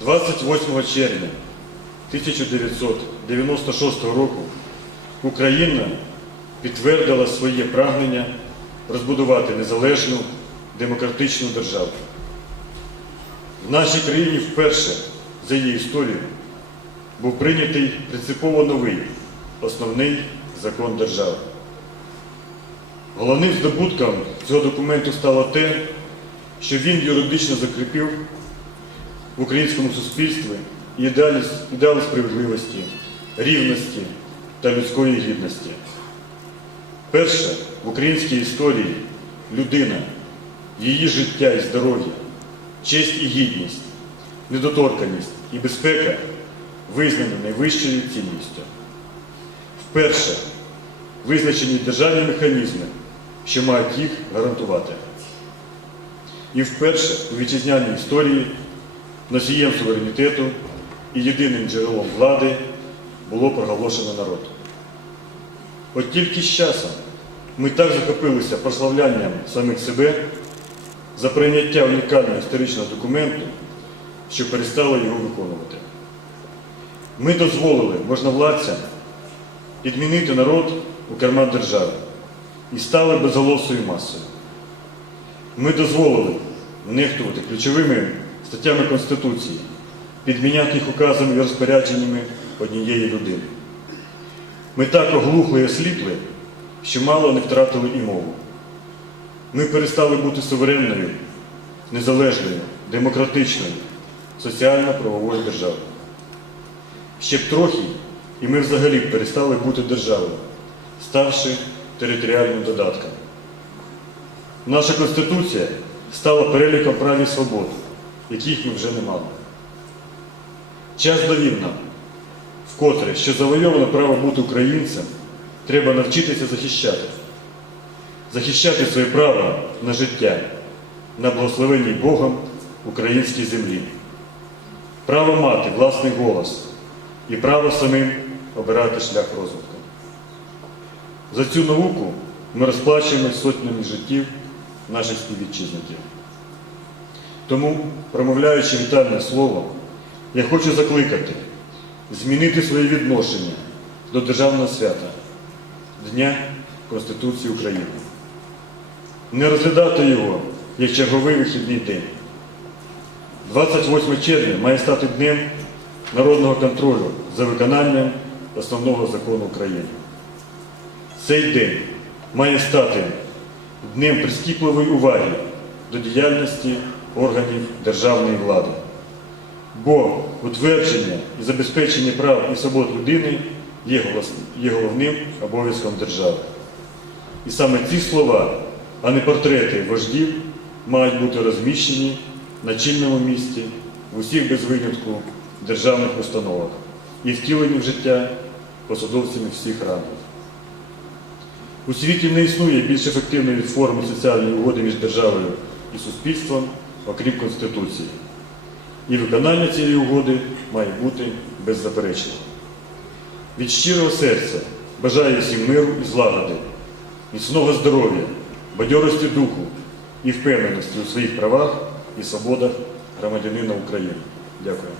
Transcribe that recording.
28 червня 1996 року Україна підтвердила своє прагнення розбудувати незалежну демократичну державу. В нашій країні вперше за її історію був прийнятий принципово новий основний закон держави. Головним здобутком цього документу стало те, що він юридично закріпив в українському суспільстві ідеали справедливості, рівності та людської гідності. Перше в українській історії людина, її життя і здоров'я, честь і гідність, недоторканість і безпека визнані найвищою цінністю. Вперше визначені державні механізми, що мають їх гарантувати. І вперше у вітчизняній історії носієм суверенітету і єдиним джерелом влади було проголошено народ. От тільки з часом ми так захопилися прославлянням самих себе за прийняття унікального історичного документу, що перестали його виконувати. Ми дозволили можновладцям підмінити народ у карман держави і стали безголосою масою. Ми дозволили нехтувати ключовими статтями Конституції, підміняти їх указами і розпорядженнями однієї людини. Ми так оглухли і осліпли, що мало не втратили і мову. Ми перестали бути суверенною, незалежною, демократичною, соціально-правовою державою. Ще б трохи, і ми взагалі перестали бути державою, ставши територіальним додатком. Наша Конституція стала переліком прав і свобод, яких ми вже не мали. Час довів нам, вкотре, що завойоване право бути українцем треба навчитися захищати. Захищати своє право на життя, на благословенній Богом українській землі. Право мати власний голос і право самим обирати шлях розвитку. За цю науку ми розплачуємо сотнями життів наших співвітчизників. Тому, промовляючи вітальне слово, я хочу закликати змінити своє відношення до державного свята Дня Конституції України. Не розглядати його як черговий вихідний день. 28 червня має стати днем народного контролю за виконанням основного закону України. Цей день має стати днем прискіпливої уваги до діяльності органів державної влади. Бо утвердження і забезпечення прав і свобод людини є головним обов'язком держави. І саме ці слова, а не портрети вождів, мають бути розміщені на чільному місці в усіх без винятку державних установах і втілені в життя посадовцями всіх рангів. У світі не існує більш ефективної форми соціальної угоди між державою і суспільством, окрім Конституції. І виконання цієї угоди має бути беззаперечним. Від щирого серця бажаю всім миру і злагоди, міцного здоров'я, бадьорості духу і впевненості у своїх правах і свободах громадянина України. Дякую.